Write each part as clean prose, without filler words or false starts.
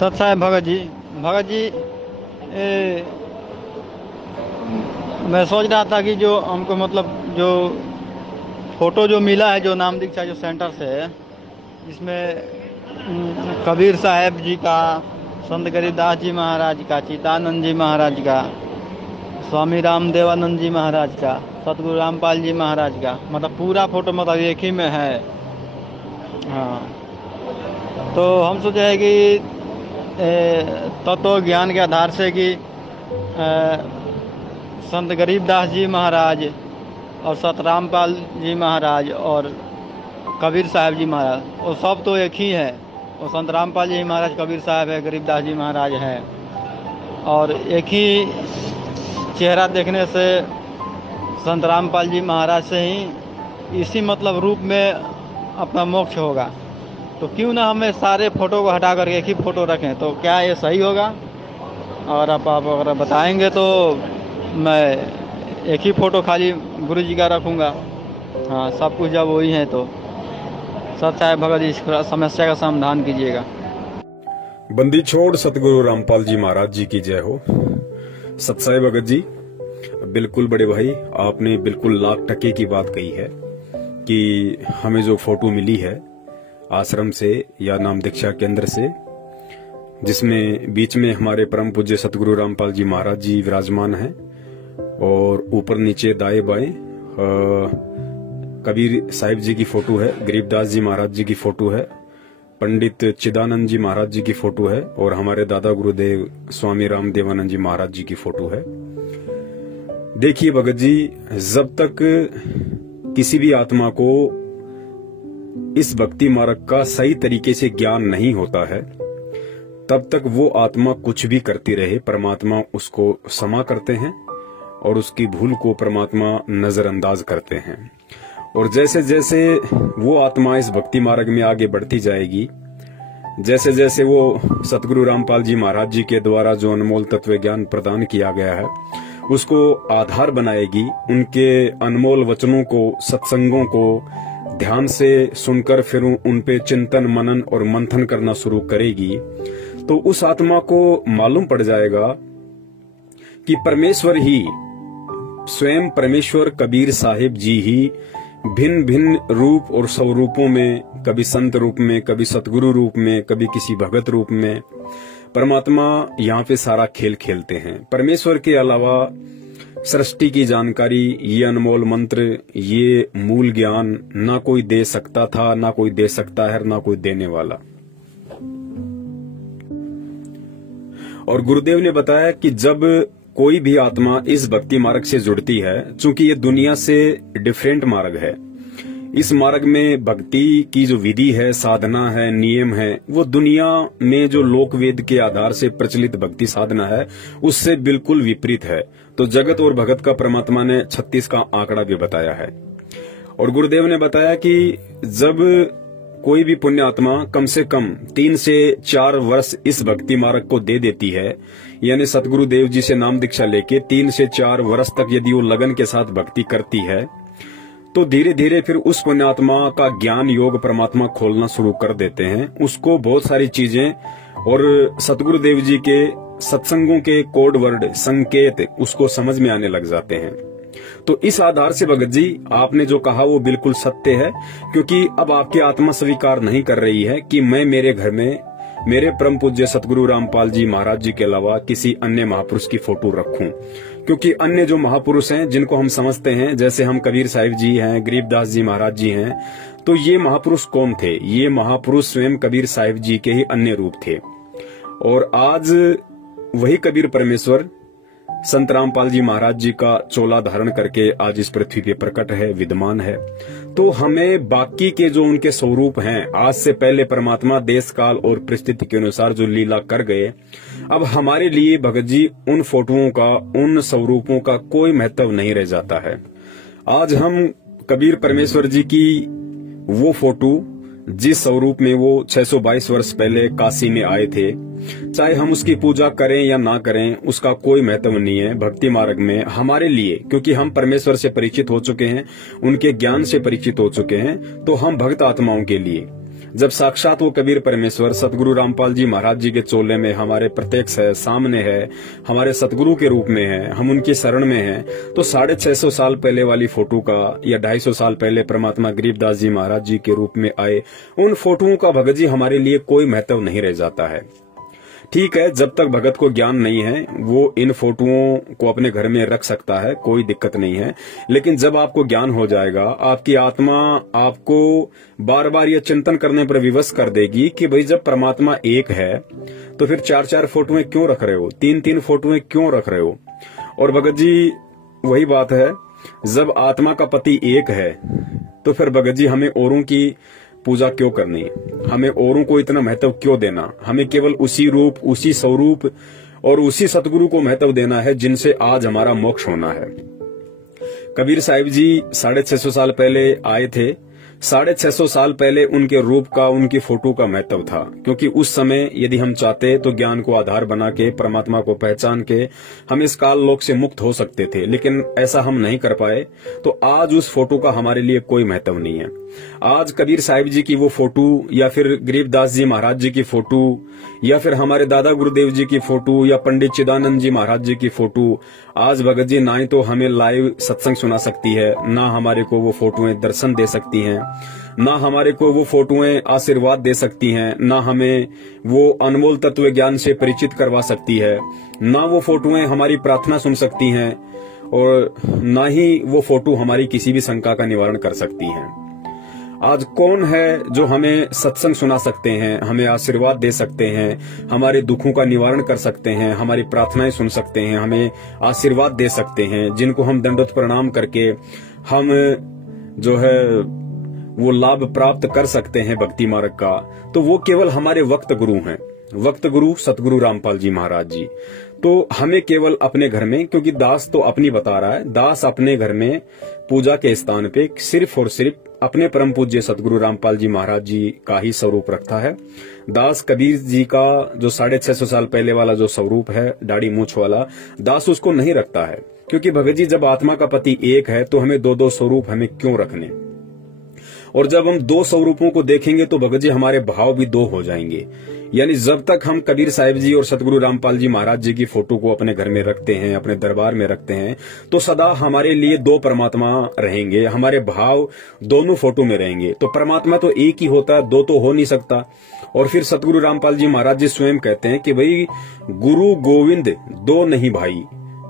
सत साहेब भगत जी मैं सोच रहा था कि जो हमको मतलब जो फोटो जो मिला है जो नाम दीक्षा जो सेंटर से है, जिसमें कबीर साहब जी का, संत गरीबदास जी महाराज का, चितानंद जी महाराज का, स्वामी रामदेवानंद जी महाराज का, सतगुरु रामपाल जी महाराज का, मतलब पूरा फोटो मतलब एक ही में है। हाँ, तो हम सोचे है कि तत्व ज्ञान के आधार से कि संत गरीबदास जी महाराज और सत रामपाल जी महाराज और कबीर साहब जी महाराज, वो सब तो एक ही है। वो संत रामपाल जी महाराज कबीर साहब है, गरीबदास जी महाराज है, और एक ही चेहरा देखने से संत रामपाल जी महाराज से ही इसी मतलब रूप में अपना मोक्ष होगा। तो क्यों ना हमें सारे फोटो को हटा करके एक ही फोटो रखें, तो क्या ये सही होगा? और आप अगर बताएंगे तो मैं एक ही फोटो खाली गुरु जी का रखूँगा। हाँ, सब कुछ जब वही है तो सत साहेब भगत जी इस समस्या का समाधान कीजिएगा। बंदी छोड़ सतगुरु रामपाल जी महाराज जी की जय हो। सत साहेब भगत जी, बिल्कुल बड़े भाई, आपने बिल्कुल लाख टके की बात कही है कि हमें जो फोटो मिली है आश्रम से या नाम दीक्षा केंद्र से, जिसमें बीच में हमारे परम पूज्य सतगुरु रामपाल जी महाराज जी विराजमान हैं और ऊपर नीचे दाएं बाएं कबीर साहिब जी की फोटो है, गरीबदास जी महाराज जी की फोटो है, पंडित चिदानंद जी महाराज जी की फोटो है और हमारे दादा गुरुदेव स्वामी रामदेवानंद जी महाराज जी की फोटो है। देखिए भगत जी, जब तक किसी भी आत्मा को इस भक्ति मार्ग का सही तरीके से ज्ञान नहीं होता है, तब तक वो आत्मा कुछ भी करती रहे, परमात्मा उसको क्षमा करते हैं और उसकी भूल को परमात्मा नजरअंदाज करते हैं। और जैसे जैसे वो आत्मा इस भक्ति मार्ग में आगे बढ़ती जाएगी, जैसे जैसे वो सतगुरु रामपाल जी महाराज जी के द्वारा जो अनमोल तत्व ज्ञान प्रदान किया गया है उसको आधार बनाएगी, उनके अनमोल वचनों को, सत्संगों को ध्यान से सुनकर फिर उन पे चिंतन मनन और मंथन करना शुरू करेगी, तो उस आत्मा को मालूम पड़ जाएगा कि परमेश्वर ही, स्वयं परमेश्वर कबीर साहिब जी ही भिन्न भिन्न रूप और स्वरूपों में, कभी संत रूप में, कभी सतगुरु रूप में, कभी किसी भगत रूप में परमात्मा यहाँ पे सारा खेल खेलते हैं। परमेश्वर के अलावा सृष्टि की जानकारी, ये अनमोल मंत्र, ये मूल ज्ञान ना कोई दे सकता था, ना कोई दे सकता है, ना कोई देने वाला। और गुरुदेव ने बताया कि जब कोई भी आत्मा इस भक्ति मार्ग से जुड़ती है, चूंकि ये दुनिया से डिफरेंट मार्ग है, इस मार्ग में भक्ति की जो विधि है, साधना है, नियम है, वो दुनिया में जो लोक वेद के आधार से प्रचलित भक्ति साधना है उससे बिल्कुल विपरीत है। तो जगत और भगत का परमात्मा ने 36 का आंकड़ा भी बताया है। और गुरुदेव ने बताया कि जब कोई भी पुण्य आत्मा कम से कम 3 से 4 वर्ष इस भक्ति मार्ग को दे देती है, यानी सतगुरु देव जी से नाम दीक्षा लेके 3 से 4 वर्ष तक यदि वो लगन के साथ भक्ति करती है, तो धीरे धीरे फिर उस पुण्यात्मा का ज्ञान योग परमात्मा खोलना शुरू कर देते हैं। उसको बहुत सारी चीजें और सतगुरु देव जी के सत्संगों के कोड वर्ड, संकेत उसको समझ में आने लग जाते हैं। तो इस आधार से भगत जी, आपने जो कहा वो बिल्कुल सत्य है, क्योंकि अब आपकी आत्मा स्वीकार नहीं कर रही है कि मैं मेरे घर में मेरे परम पूज्य सतगुरु रामपाल जी महाराज जी के अलावा किसी अन्य महापुरुष की फोटो रखूं। क्योंकि अन्य जो महापुरुष हैं जिनको हम समझते हैं, जैसे हम कबीर साहिब जी हैं, गरीबदास जी महाराज जी हैं, तो ये महापुरुष कौन थे? ये महापुरुष स्वयं कबीर साहिब जी के ही अन्य रूप थे। और आज वही कबीर परमेश्वर संत रामपाल जी महाराज जी का चोला धारण करके आज इस पृथ्वी पे प्रकट है, विद्यमान है। तो हमें बाकी के जो उनके स्वरूप हैं, आज से पहले परमात्मा देश काल और परिस्थिति के अनुसार जो लीला कर गए, अब हमारे लिए भगत जी उन फोटोओं का, उन स्वरूपों का कोई महत्व नहीं रह जाता है। आज हम कबीर परमेश्वर जी की वो फोटो जिस स्वरूप में वो 622 वर्ष पहले काशी में आए थे, चाहे हम उसकी पूजा करें या ना करें, उसका कोई महत्व नहीं है भक्ति मार्ग में हमारे लिए, क्योंकि हम परमेश्वर से परिचित हो चुके हैं, उनके ज्ञान से परिचित हो चुके हैं। तो हम भक्त आत्माओं के लिए जब साक्षात वो कबीर परमेश्वर सतगुरु रामपाल जी महाराज जी के चोले में हमारे प्रत्यक्ष है, सामने है, हमारे सतगुरु के रूप में है, हम उनकी शरण में हैं, तो 650 साल पहले वाली फोटो का या 250 साल पहले परमात्मा गरीबदास जी महाराज जी के रूप में आए उन फोटोओं का भगत जी हमारे लिए कोई महत्व नहीं रह जाता है। ठीक है, जब तक भगत को ज्ञान नहीं है वो इन फोटोओं को अपने घर में रख सकता है, कोई दिक्कत नहीं है। लेकिन जब आपको ज्ञान हो जाएगा, आपकी आत्मा आपको बार बार ये चिंतन करने पर विवश कर देगी कि भाई जब परमात्मा एक है तो फिर 4-4 फोटोएं क्यों रख रहे हो, 3-3 फोटोएं क्यों रख रहे हो। और भगत जी वही बात है, जब आत्मा का पति एक है तो फिर भगत जी हमें औरों की पूजा क्यों करनी, हमें औरों को इतना महत्व क्यों देना। हमें केवल उसी रूप, उसी स्वरूप और उसी सतगुरु को महत्व देना है जिनसे आज हमारा मोक्ष होना है। कबीर साहिब जी 650 साल पहले आए थे। 650 साल पहले उनके रूप का, उनकी फोटो का महत्व था, क्योंकि उस समय यदि हम चाहते तो ज्ञान को आधार बना के, परमात्मा को पहचान के हम इस काल लोक से मुक्त हो सकते थे, लेकिन ऐसा हम नहीं कर पाए। तो आज उस फोटो का हमारे लिए कोई महत्व नहीं है। आज कबीर साहिब जी की वो फोटो या फिर गरीबदास जी महाराज जी की फोटो या फिर हमारे दादा गुरुदेव जी की फोटो या पंडित चिदानंद जी महाराज जी की फोटो आज भगत जी ना ही तो हमें लाइव सत्संग सुना सकती है, ना हमारे को वो फोटोएं दर्शन दे सकती हैं, ना हमारे को वो फोटोएं आशीर्वाद दे सकती हैं, ना हमें वो अनमोल तत्व ज्ञान से परिचित करवा सकती है, ना वो फोटोएं हमारी प्रार्थना सुन सकती हैं और ना ही वो फोटो हमारी किसी भी शंका का निवारण कर सकती हैं। आज कौन है जो हमें सत्संग सुना सकते हैं, हमें आशीर्वाद दे सकते हैं, हमारे दुखों का निवारण कर सकते हैं, हमारी प्रार्थनाएं सुन सकते हैं, हमें आशीर्वाद दे सकते हैं, जिनको हम दंडवत प्रणाम करके हम जो है वो लाभ प्राप्त कर सकते हैं भक्ति मार्ग का, तो वो केवल हमारे वक्त गुरु हैं, वक्त गुरु सतगुरु रामपाल जी महाराज जी। तो हमें केवल अपने घर में, क्योंकि दास तो अपनी बता रहा है, दास अपने घर में पूजा के स्थान पे सिर्फ और सिर्फ अपने परम पूज्य सतगुरु रामपाल जी महाराज जी का ही स्वरूप रखता है। दास कबीर जी का जो 650 साल पहले वाला जो स्वरूप है, दाढ़ी मूछ वाला, दास उसको नहीं रखता है, क्योंकि भगत जी जब आत्मा का पति एक है तो हमें 2-2 स्वरूप हमें क्यों रखने। और जब हम 2 स्वरूपों को देखेंगे तो भगत जी हमारे भाव भी 2 हो जाएंगे। यानी जब तक हम कबीर साहिब जी और सतगुरु रामपाल जी महाराज जी की फोटो को अपने घर में रखते हैं, अपने दरबार में रखते हैं, तो सदा हमारे लिए 2 परमात्मा रहेंगे, हमारे भाव दोनों फोटो में रहेंगे। तो परमात्मा तो एक ही होता है, 2 तो हो नहीं सकता। और फिर सतगुरु रामपाल जी महाराज जी स्वयं कहते हैं कि भाई गुरु गोविंद 2 नहीं भाई।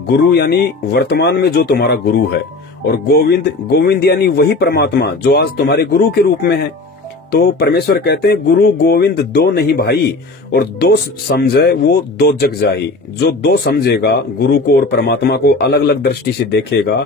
गुरु यानी वर्तमान में जो तुम्हारा गुरु है, और गोविंद, गोविंद यानी वही परमात्मा जो आज तुम्हारे गुरु के रूप में है। तो परमेश्वर कहते हैं गुरु गोविंद 2 नहीं भाई, और 2 समझे वो 2 जग जाई। जो 2 समझेगा, गुरु को और परमात्मा को अलग अलग दृष्टि से देखेगा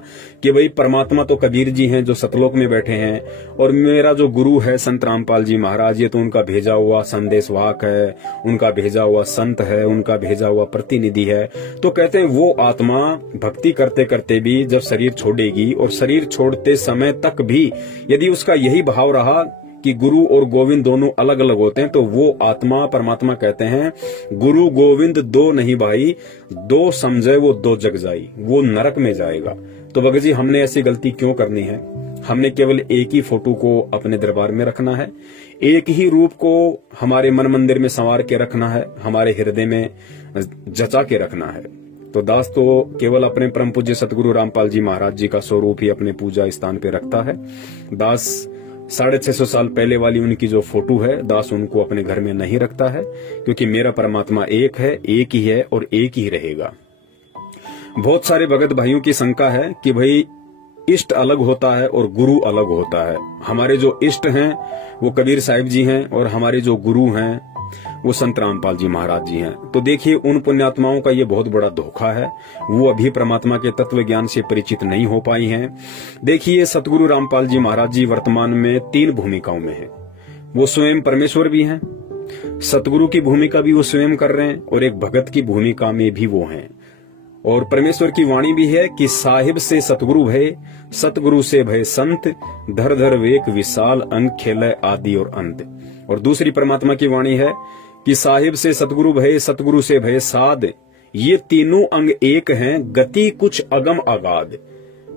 कि भाई परमात्मा तो कबीर जी हैं जो सतलोक में बैठे हैं, और मेरा जो गुरु है संत रामपाल जी महाराज, ये तो उनका भेजा हुआ संदेशवाहक है, उनका भेजा हुआ संत है, उनका भेजा हुआ प्रतिनिधि है। तो कहते हैं वो आत्मा भक्ति करते करते भी जब शरीर छोड़ेगी, और शरीर छोड़ते समय तक भी यदि उसका यही भाव रहा कि गुरु और गोविंद दोनों अलग अलग होते हैं, तो वो आत्मा, परमात्मा कहते हैं गुरु गोविंद 2 नहीं भाई, 2 समझे वो 2 जग जाई, वो नरक में जाएगा। तो भगत जी हमने ऐसी गलती क्यों करनी है। हमने केवल एक ही फोटो को अपने दरबार में रखना है, एक ही रूप को हमारे मन मंदिर में संवार के रखना है, हमारे हृदय में जचा के रखना है। तो दास तो केवल अपने परम पूज्य सतगुरु रामपाल जी महाराज जी का स्वरूप ही अपने पूजा स्थान पे रखता है। दास 650 साल पहले वाली उनकी जो फोटो है, दास उनको अपने घर में नहीं रखता है, क्योंकि मेरा परमात्मा एक है, एक ही है और एक ही रहेगा। बहुत सारे भगत भाइयों की शंका है कि भाई इष्ट अलग होता है और गुरु अलग होता है। हमारे जो इष्ट हैं वो कबीर साहिब जी हैं, और हमारे जो गुरु हैं वो संत रामपाल जी महाराज जी हैं। तो देखिए उन पुण्यात्माओं का ये बहुत बड़ा धोखा है, वो अभी परमात्मा के तत्व ज्ञान से परिचित नहीं हो पाई हैं। देखिए सतगुरु रामपाल जी महाराज जी वर्तमान में 3 भूमिकाओं में हैं। वो स्वयं परमेश्वर भी हैं, सतगुरु की भूमिका भी वो स्वयं कर रहे हैं, और एक भगत की भूमिका में भी वो हैं। और परमेश्वर की वाणी भी है कि साहिब से सतगुरु भय, सतगुरु से भय संत, धर धर वेक विशाल अंग खेलय आदि और अंत। और दूसरी परमात्मा की वाणी है कि साहिब से सतगुरु भय, सतगुरु से भय साध, ये तीनों अंग एक हैं, गति कुछ अगम अगाध।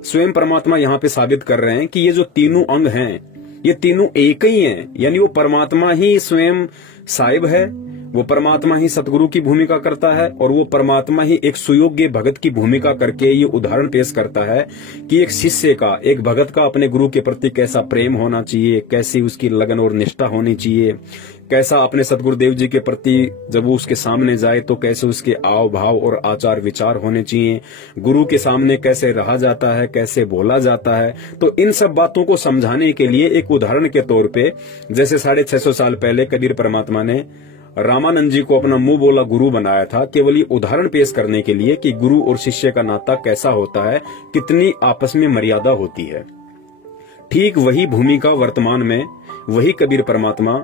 स्वयं परमात्मा यहाँ पे साबित कर रहे हैं कि ये जो तीनों अंग हैं ये तीनों एक ही हैं, यानी वो परमात्मा ही स्वयं साहिब है, वो परमात्मा ही सतगुरु की भूमिका करता है और वो परमात्मा ही एक सुयोग्य भगत की भूमिका करके ये उदाहरण पेश करता है कि एक शिष्य का, एक भगत का अपने गुरु के प्रति कैसा प्रेम होना चाहिए, कैसी उसकी लगन और निष्ठा होनी चाहिए, कैसा अपने सतगुरुदेव जी के प्रति जब वो उसके सामने जाए तो कैसे उसके आव भाव और आचार विचार होने चाहिए, गुरु के सामने कैसे रहा जाता है, कैसे बोला जाता है। तो इन सब बातों को समझाने के लिए एक उदाहरण के तौर पे, जैसे 650 साल पहले कबीर परमात्मा ने रामानंद जी को अपना मुंह बोला गुरु बनाया था, केवल ये उदाहरण पेश करने के लिए कि गुरु और शिष्य का नाता कैसा होता है, कितनी आपस में मर्यादा होती है। ठीक वही भूमिका वर्तमान में वही कबीर परमात्मा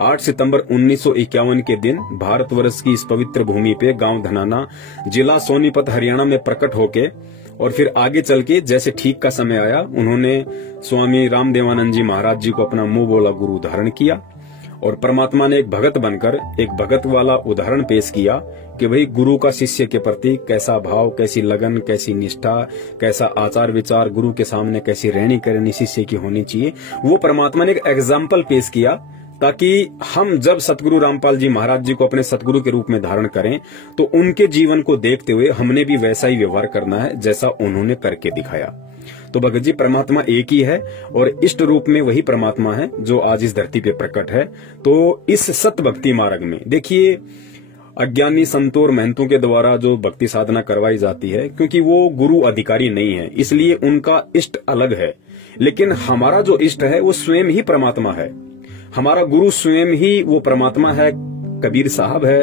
8 सितंबर 1951 के दिन भारतवर्ष की इस पवित्र भूमि पे गांव धनाना, जिला सोनीपत, हरियाणा में प्रकट होके और फिर आगे चल के जैसे ठीक का समय आया, उन्होंने स्वामी रामदेवानंद जी महाराज जी को अपना मुंह बोला गुरु धारण किया और परमात्मा ने एक भगत बनकर एक भगत वाला उदाहरण पेश किया कि भाई गुरु का शिष्य के प्रति कैसा भाव, कैसी लगन, कैसी निष्ठा, कैसा आचार विचार, गुरु के सामने कैसी रहनी करनी शिष्य की होनी चाहिए। वो परमात्मा ने एक एग्जाम्पल पेश किया ताकि हम जब सतगुरु रामपाल जी महाराज जी को अपने सतगुरु के रूप में धारण करें तो उनके जीवन को देखते हुए हमने भी वैसा ही व्यवहार करना है जैसा उन्होंने करके दिखाया। तो भगत जी परमात्मा एक ही है और इष्ट रूप में वही परमात्मा है जो आज इस धरती पे प्रकट है। तो इस सत भक्ति मार्ग में देखिए, अज्ञानी संतों और महंतों के द्वारा जो भक्ति साधना करवाई जाती है, क्योंकि वो गुरु अधिकारी नहीं है इसलिए उनका इष्ट अलग है, लेकिन हमारा जो इष्ट है वो स्वयं ही परमात्मा है। हमारा गुरु स्वयं ही वो परमात्मा है, कबीर साहब है,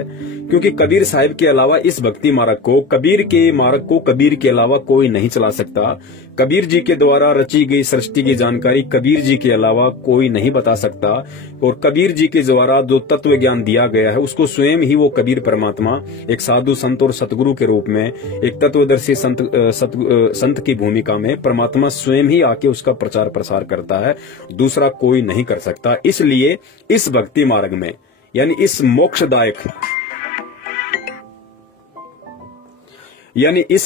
क्योंकि कबीर साहब के अलावा इस भक्ति मार्ग को, कबीर के अलावा कोई नहीं चला सकता। कबीर जी के द्वारा रची गई सृष्टि की जानकारी कबीर जी के अलावा कोई नहीं बता सकता और कबीर जी के द्वारा जो तत्व ज्ञान दिया गया है उसको स्वयं ही वो कबीर परमात्मा एक साधु संत और सतगुरु के रूप में, एक तत्वदर्शी संत की भूमिका में परमात्मा स्वयं ही आके उसका प्रचार प्रसार करता है, दूसरा कोई नहीं कर सकता। इसलिए इस भक्ति मार्ग में, यानी इस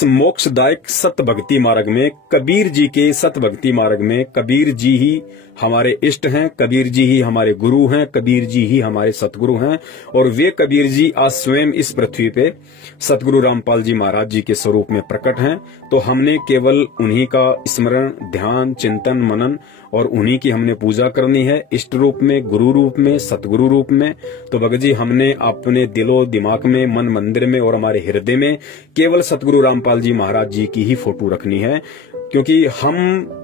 मोक्षदायक सत भक्ति मार्ग में, कबीर जी के सत भक्ति मार्ग में कबीर जी ही हमारे इष्ट हैं, कबीर जी ही हमारे गुरु हैं, कबीर जी ही हमारे सतगुरु हैं और वे कबीर जी आज स्वयं इस पृथ्वी पे सतगुरु रामपाल जी महाराज जी के स्वरूप में प्रकट हैं। तो हमने केवल उन्हीं का स्मरण, ध्यान, चिंतन, मनन और उन्हीं की हमने पूजा करनी है, इष्ट रूप में, गुरु रूप में, सतगुरु रूप में। तो भगत जी हमने अपने दिलो दिमाग में, मन मंदिर में और हमारे हृदय में केवल सतगुरु रामपाल जी महाराज जी की ही फोटो रखनी है, क्योंकि हम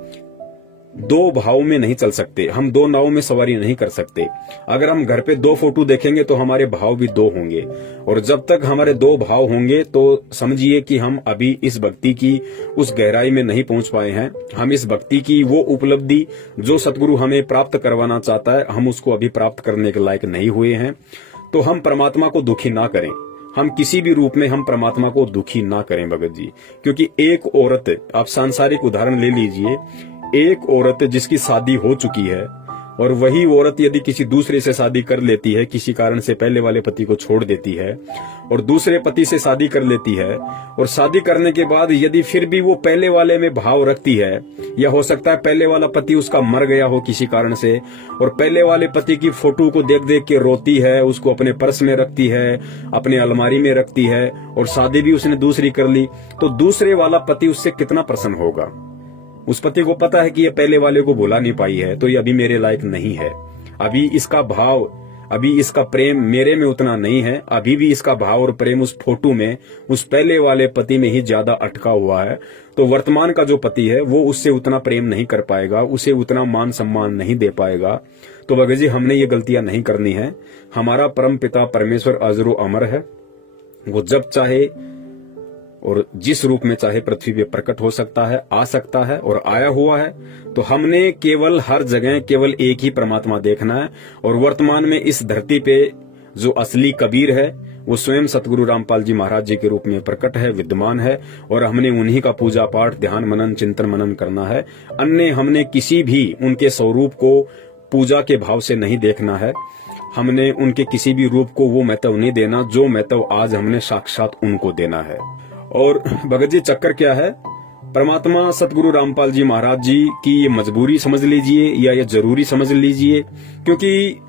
दो भाव में नहीं चल सकते, हम दो नाव में सवारी नहीं कर सकते। अगर हम घर पे दो फोटो देखेंगे तो हमारे भाव भी दो होंगे और जब तक हमारे दो भाव होंगे तो समझिए कि हम अभी इस भक्ति की उस गहराई में नहीं पहुंच पाए हैं। हम इस भक्ति की वो उपलब्धि जो सतगुरु हमें प्राप्त करवाना चाहता है, हम उसको अभी प्राप्त करने के लायक नहीं हुए हैं। तो हम परमात्मा को दुखी ना करें, हम किसी भी रूप में हम परमात्मा को दुखी ना करें भगत जी। क्योंकि एक औरत, आप सांसारिक उदाहरण ले लीजिए, एक औरत जिसकी शादी हो चुकी है और वही औरत यदि किसी दूसरे से शादी कर लेती है, किसी कारण से पहले वाले पति को छोड़ देती है और दूसरे पति से शादी कर लेती है और शादी करने के बाद यदि फिर भी वो पहले वाले में भाव रखती है, या हो सकता है पहले वाला पति उसका मर गया हो किसी कारण से और पहले वाले पति की फोटो को देख देख के रोती है, उसको अपने पर्स में रखती है, अपने अलमारी में रखती है और शादी भी उसने दूसरी कर ली, तो दूसरे वाला पति उससे कितना प्रसन्न होगा। उस पति को पता है कि ये पहले वाले को भुला नहीं पाई है तो ये अभी मेरे लायक नहीं है, अभी इसका भाव, अभी इसका प्रेम मेरे में उतना नहीं है, अभी भी इसका भाव और प्रेम उस फोटो में, उस पहले वाले पति में ही ज्यादा अटका हुआ है। तो वर्तमान का जो पति है वो उससे उतना प्रेम नहीं कर पाएगा, उसे उतना मान सम्मान नहीं दे पाएगा। तो भगत जी हमने ये गलतियां नहीं करनी है। हमारा परम पिता परमेश्वर अजरो अमर है, वो जब चाहे और जिस रूप में चाहे पृथ्वी पे प्रकट हो सकता है, आ सकता है और आया हुआ है। तो हमने केवल हर जगह केवल एक ही परमात्मा देखना है और वर्तमान में इस धरती पे जो असली कबीर है वो स्वयं सतगुरु रामपाल जी महाराज जी के रूप में प्रकट है, विद्यमान है और हमने उन्हीं का पूजा पाठ, ध्यान, मनन, चिंतन मनन करना है। अन्य हमने किसी भी उनके स्वरूप को पूजा के भाव से नहीं देखना है, हमने उनके किसी भी रूप को वो महत्व नहीं देना जो महत्व आज हमने साक्षात उनको देना है। और भगत जी चक्कर क्या है, परमात्मा सतगुरु रामपाल जी महाराज जी की ये मजबूरी समझ लीजिए या ये जरूरी समझ लीजिए, क्योंकि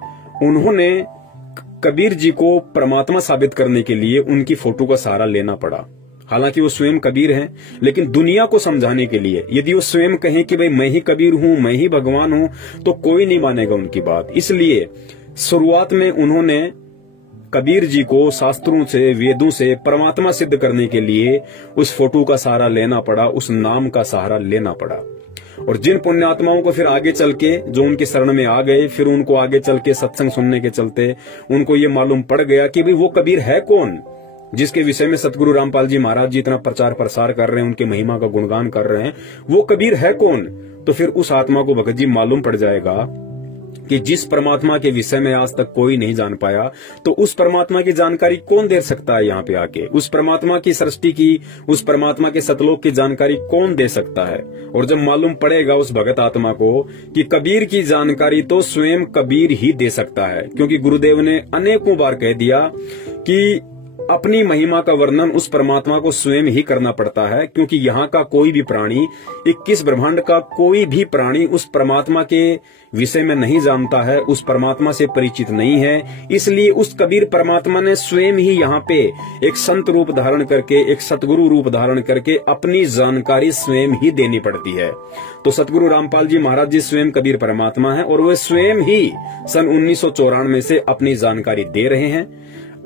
उन्होंने कबीर जी को परमात्मा साबित करने के लिए उनकी फोटो का सहारा लेना पड़ा। हालांकि वो स्वयं कबीर हैं, लेकिन दुनिया को समझाने के लिए यदि वो स्वयं कहें कि भाई मैं ही कबीर हूं, मैं ही भगवान हूं, तो कोई नहीं मानेगा उनकी बात। इसलिए शुरुआत में उन्होंने कबीर जी को शास्त्रों से, वेदों से परमात्मा सिद्ध करने के लिए उस फोटो का सहारा लेना पड़ा, उस नाम का सहारा लेना पड़ा। और जिन पुण्यात्माओं को फिर आगे चल के जो उनके शरण में आ गए, फिर उनको आगे चल के सत्संग सुनने के चलते उनको ये मालूम पड़ गया कि भाई वो कबीर है कौन जिसके विषय में सतगुरु रामपाल जी महाराज जी इतना प्रचार प्रसार कर रहे हैं, उनके महिमा का गुणगान कर रहे हैं, वो कबीर है कौन। तो फिर उस आत्मा को भगत जी मालूम पड़ जाएगा कि जिस परमात्मा के विषय में आज तक कोई नहीं जान पाया, तो उस परमात्मा की जानकारी कौन दे सकता है यहाँ पे आके। उस परमात्मा की सृष्टि की, उस परमात्मा के सतलोक की जानकारी कौन दे सकता है। और जब मालूम पड़ेगा उस भगत आत्मा को कि कबीर की जानकारी तो स्वयं कबीर ही दे सकता है, क्योंकि गुरुदेव ने अनेकों बार कह दिया कि अपनी महिमा का वर्णन उस परमात्मा को स्वयं ही करना पड़ता है, क्योंकि यहाँ का कोई भी प्राणी, 21 ब्रह्मांड का कोई भी प्राणी उस परमात्मा के विषय में नहीं जानता है, उस परमात्मा से परिचित नहीं है। इसलिए उस कबीर परमात्मा ने स्वयं ही यहाँ पे एक संत रूप धारण करके, एक सतगुरु रूप धारण करके अपनी जानकारी स्वयं ही देनी पड़ती है। तो सतगुरु रामपाल जी महाराज जी स्वयं कबीर परमात्मा है और वे स्वयं ही सन 1994 से अपनी जानकारी दे रहे हैं।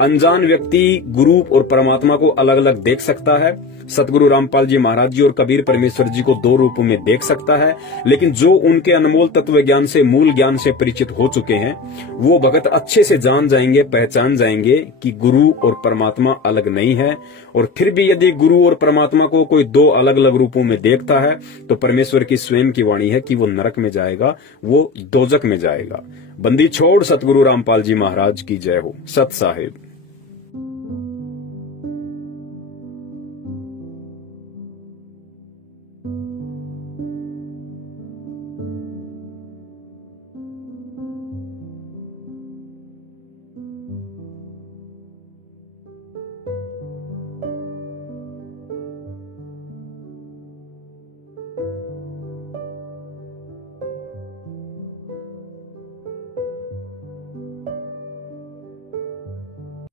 अनजान व्यक्ति गुरु और परमात्मा को अलग अलग देख सकता है। सतगुरु रामपाल जी महाराज जी और कबीर परमेश्वर जी को दो रूपों में देख सकता है, लेकिन जो उनके अनमोल तत्व ज्ञान से, मूल ज्ञान से परिचित हो चुके हैं, वो भगत अच्छे से जान जाएंगे, पहचान जाएंगे कि गुरु और परमात्मा अलग नहीं है। और फिर भी यदि गुरु और परमात्मा को कोई दो अलग अलग रूपों में देखता है, तो परमेश्वर की स्वयं की वाणी है कि वो नरक में जाएगा, वो दोजक में जाएगा। बंदी छोड़ सतगुरु रामपाल जी महाराज की जय हो। सत साहिब।